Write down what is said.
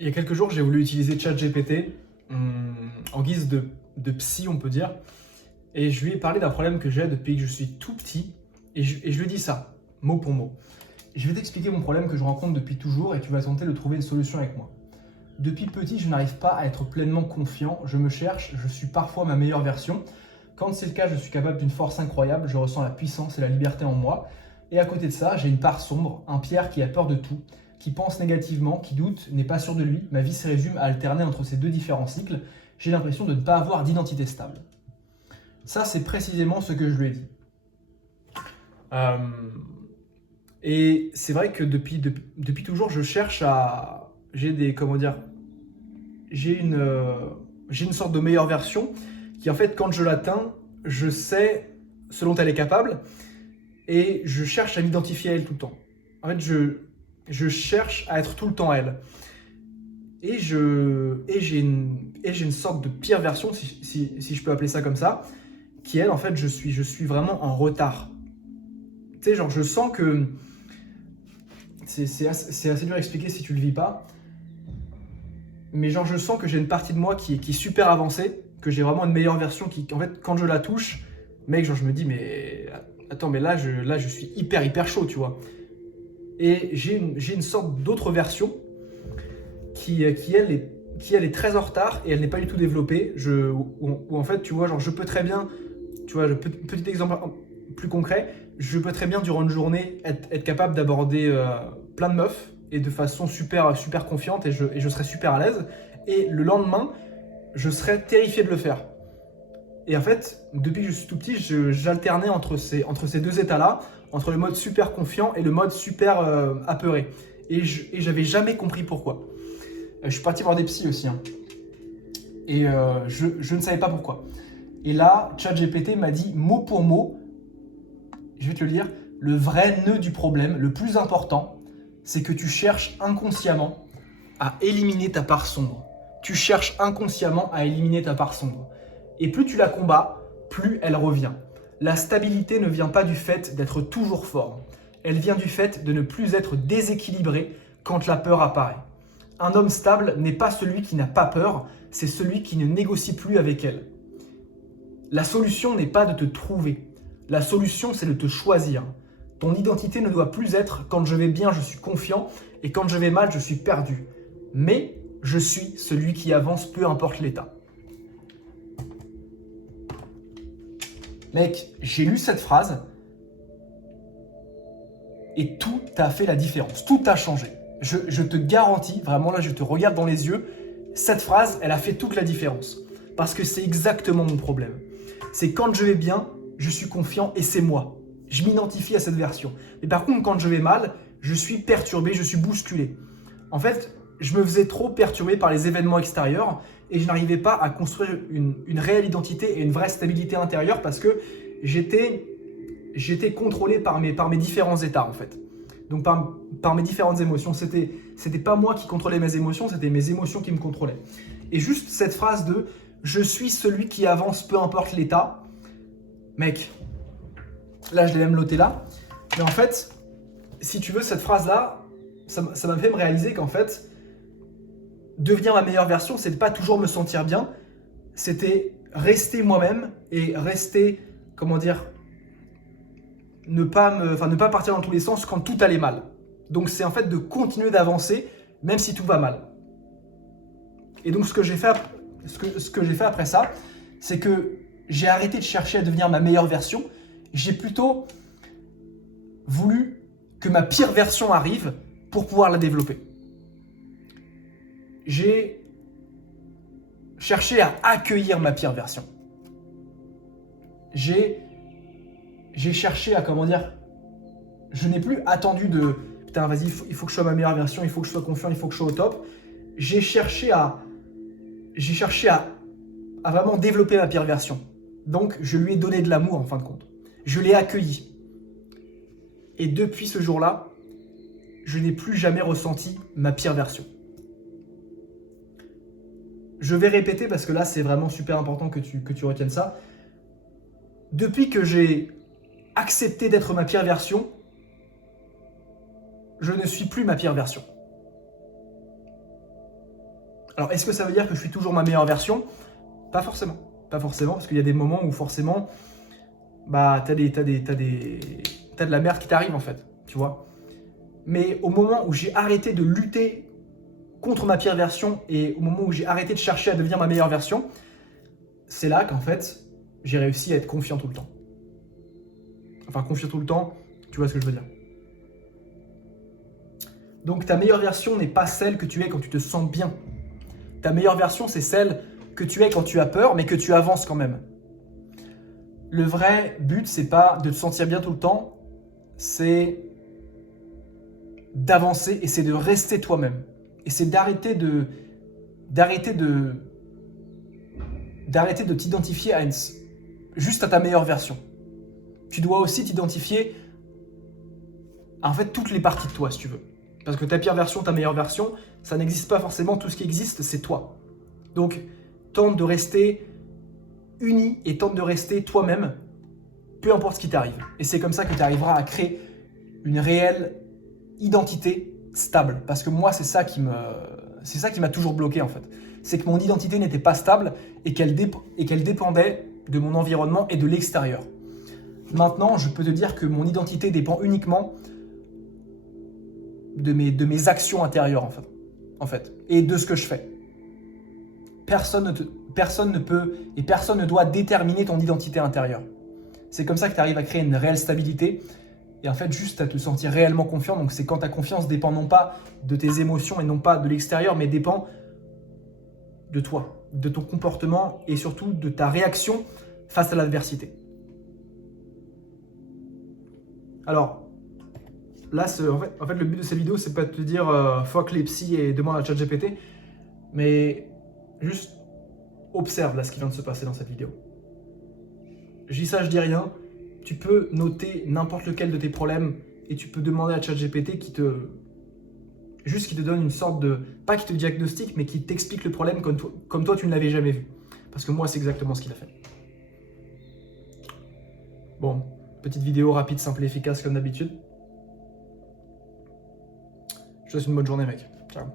Il y a quelques jours, j'ai voulu utiliser ChatGPT en guise de psy, on peut dire. Et je lui ai parlé d'un problème que j'ai depuis que je suis tout petit. Et je lui ai dit ça, mot pour mot. Je vais t'expliquer mon problème que je rencontre depuis toujours et tu vas tenter de trouver une solution avec moi. Depuis petit, je n'arrive pas à être pleinement confiant. Je me cherche, je suis parfois ma meilleure version. Quand c'est le cas, je suis capable d'une force incroyable. Je ressens la puissance et la liberté en moi. Et à côté de ça, j'ai une part sombre, un Pierre qui a peur de tout, qui pense négativement, qui doute, n'est pas sûr de lui. Ma vie se résume à alterner entre ces deux différents cycles. J'ai l'impression de ne pas avoir d'identité stable. Ça, c'est précisément ce que je lui ai dit. Et c'est vrai que depuis toujours, je cherche à... J'ai des... Comment dire? J'ai une sorte de meilleure version qui, en fait, quand je l'atteins, je sais ce dont elle est capable et je cherche à m'identifier à elle tout le temps. En fait, je cherche à être tout le temps elle. Et j'ai une sorte de pire version, si je peux appeler ça comme ça, qui elle, en fait, je suis vraiment en retard. Tu sais, genre, je sens que... C'est assez dur à expliquer si tu le vis pas. Mais genre, je sens que j'ai une partie de moi qui est super avancée, que j'ai vraiment une meilleure version qui, en fait, quand je la touche, mec, genre, je me dis, mais attends, mais là, je suis hyper chaud, tu vois. Et j'ai une sorte d'autre version qui elle est très en retard et elle n'est pas du tout développée. Où en fait, tu vois, genre, je peux très bien, tu vois, petit exemple plus concret, je peux très bien durant une journée être capable d'aborder plein de meufs et de façon super confiante et je serai super à l'aise. Et le lendemain, je serais terrifié de le faire. Et en fait, depuis que je suis tout petit, j'alternais entre ces deux états-là, entre le mode super confiant et le mode super apeuré. Et j'avais jamais compris pourquoi. Je suis parti voir des psys aussi. Hein. Et je ne savais pas pourquoi. Et là, ChatGPT m'a dit mot pour mot, je vais te le lire, le vrai nœud du problème, le plus important, c'est que tu cherches inconsciemment à éliminer ta part sombre. Tu cherches inconsciemment à éliminer ta part sombre. Et plus tu la combats, plus elle revient. La stabilité ne vient pas du fait d'être toujours fort. Elle vient du fait de ne plus être déséquilibré quand la peur apparaît. Un homme stable n'est pas celui qui n'a pas peur, c'est celui qui ne négocie plus avec elle. La solution n'est pas de te trouver. La solution, c'est de te choisir. Ton identité ne doit plus être quand je vais bien, je suis confiant et quand je vais mal, je suis perdu. Mais je suis celui qui avance, peu importe l'état. Mec, j'ai lu cette phrase et tout a fait la différence. Tout a changé. Je te garantis, vraiment là, je te regarde dans les yeux, cette phrase, elle a fait toute la différence. Parce que c'est exactement mon problème. C'est quand je vais bien, je suis confiant et c'est moi. Je m'identifie à cette version. Mais par contre, quand je vais mal, je suis perturbé, je suis bousculé. En fait, je me faisais trop perturber par les événements extérieurs et je n'arrivais pas à construire une réelle identité et une vraie stabilité intérieure parce que j'étais contrôlé par mes différents états en fait. Donc par mes différentes émotions. C'était pas moi qui contrôlais mes émotions, c'était mes émotions qui me contrôlaient. Et juste cette phrase de « je suis celui qui avance peu importe l'état », mec, là je l'ai même noté là, mais en fait, si tu veux, cette phrase-là, ça m'a fait me réaliser qu'en fait, devenir ma meilleure version, c'est de pas toujours me sentir bien, c'était rester moi-même et rester, comment dire, ne pas partir dans tous les sens quand tout allait mal. Donc c'est en fait de continuer d'avancer même si tout va mal. Et donc ce que j'ai fait après ça, c'est que j'ai arrêté de chercher à devenir ma meilleure version. J'ai plutôt voulu que ma pire version arrive pour pouvoir la développer. J'ai cherché à accueillir ma pire version. J'ai cherché à, comment dire, je n'ai plus attendu de putain, vas-y, il faut que je sois ma meilleure version, il faut que je sois confiant, il faut que je sois au top. J'ai cherché à vraiment développer ma pire version. Donc, je lui ai donné de l'amour en fin de compte. Je l'ai accueilli. Et depuis ce jour-là, je n'ai plus jamais ressenti ma pire version. Je vais répéter parce que là, c'est vraiment super important que tu retiennes ça. Depuis que j'ai accepté d'être ma pire version, je ne suis plus ma pire version. Alors, est-ce que ça veut dire que je suis toujours ma meilleure version? Pas forcément. Pas forcément, parce qu'il y a des moments où forcément, bah, t'as de la merde qui t'arrive en fait, tu vois. Mais au moment où j'ai arrêté de lutter contre ma pire version et au moment où j'ai arrêté de chercher à devenir ma meilleure version, c'est là qu'en fait, j'ai réussi à être confiant tout le temps. Enfin, confiant tout le temps, tu vois ce que je veux dire. Donc ta meilleure version n'est pas celle que tu es quand tu te sens bien. Ta meilleure version, c'est celle que tu es quand tu as peur, mais que tu avances quand même. Le vrai but, c'est pas de te sentir bien tout le temps, c'est d'avancer et c'est de rester toi-même. Et c'est d'arrêter de t'identifier juste à ta meilleure version. Tu dois aussi t'identifier à en fait toutes les parties de toi, si tu veux. Parce que ta pire version, ta meilleure version, ça n'existe pas forcément. Tout ce qui existe, c'est toi. Donc, tente de rester uni et tente de rester toi-même, peu importe ce qui t'arrive. Et c'est comme ça que tu arriveras à créer une réelle identité stable. Parce que moi, c'est ça qui m'a toujours bloqué en fait. C'est que mon identité n'était pas stable et qu'elle dépendait de mon environnement et de l'extérieur. Maintenant, je peux te dire que mon identité dépend uniquement de mes actions intérieures en fait, et de ce que je fais. Personne ne peut et personne ne doit déterminer ton identité intérieure. C'est comme ça que tu arrives à créer une réelle stabilité et en fait juste à te sentir réellement confiant. Donc c'est quand ta confiance dépend non pas de tes émotions et non pas de l'extérieur, mais dépend de toi, de ton comportement et surtout de ta réaction face à l'adversité. Alors, là, en fait, le but de cette vidéo, c'est pas de te dire fuck les psys et demande à ChatGPT, mais juste observe là ce qui vient de se passer dans cette vidéo. Je dis ça, je dis rien. Tu peux noter n'importe lequel de tes problèmes et tu peux demander à ChatGPT qui te donne une sorte de, pas qui te diagnostique, mais qui t'explique le problème comme toi tu ne l'avais jamais vu. Parce que moi, c'est exactement ce qu'il a fait. Bon, petite vidéo rapide, simple et efficace comme d'habitude. Je te souhaite une bonne journée, mec. Ciao.